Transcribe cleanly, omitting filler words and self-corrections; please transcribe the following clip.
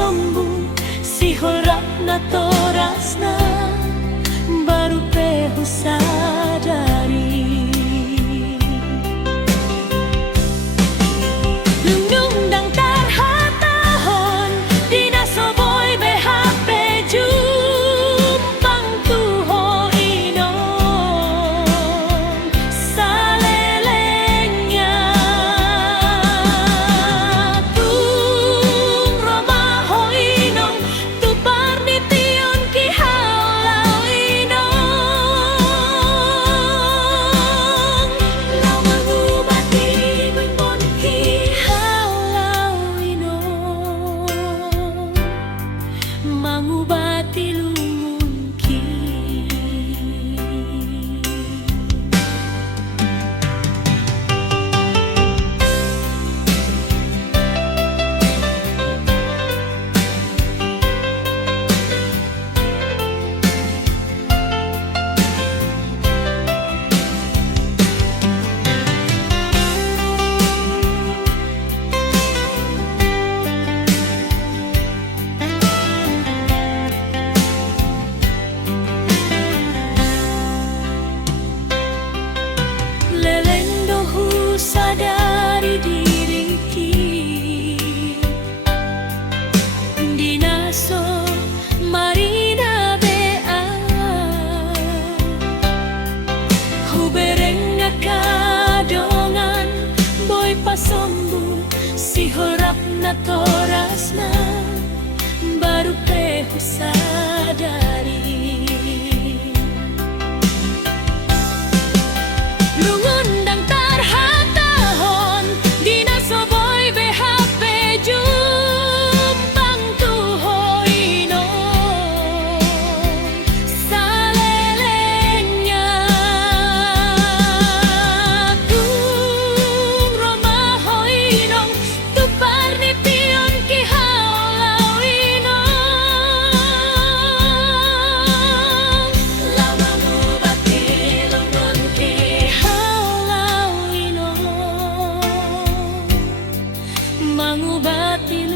pasombu si horap na toras na baru pehu sadari. Lungdang tarhatahon di nasoboy behape jumpang tuho inom salelengnya tung romaho inom tu parnition ki haulau inom lau mangubati bunbon ki haulau inom mangubati lungun ki. Lelendo hu sadari diriki dinaso marina bea hu bereng kadongan boy pasombu si horap na toras na baru pehu sadari. Lungundang tarhatahon di nasoboy behape jumpang tuho inom salelengnya tung romaho inom tu parnition ki haulau inom lau mangubati lungun ki haulau inom mangubati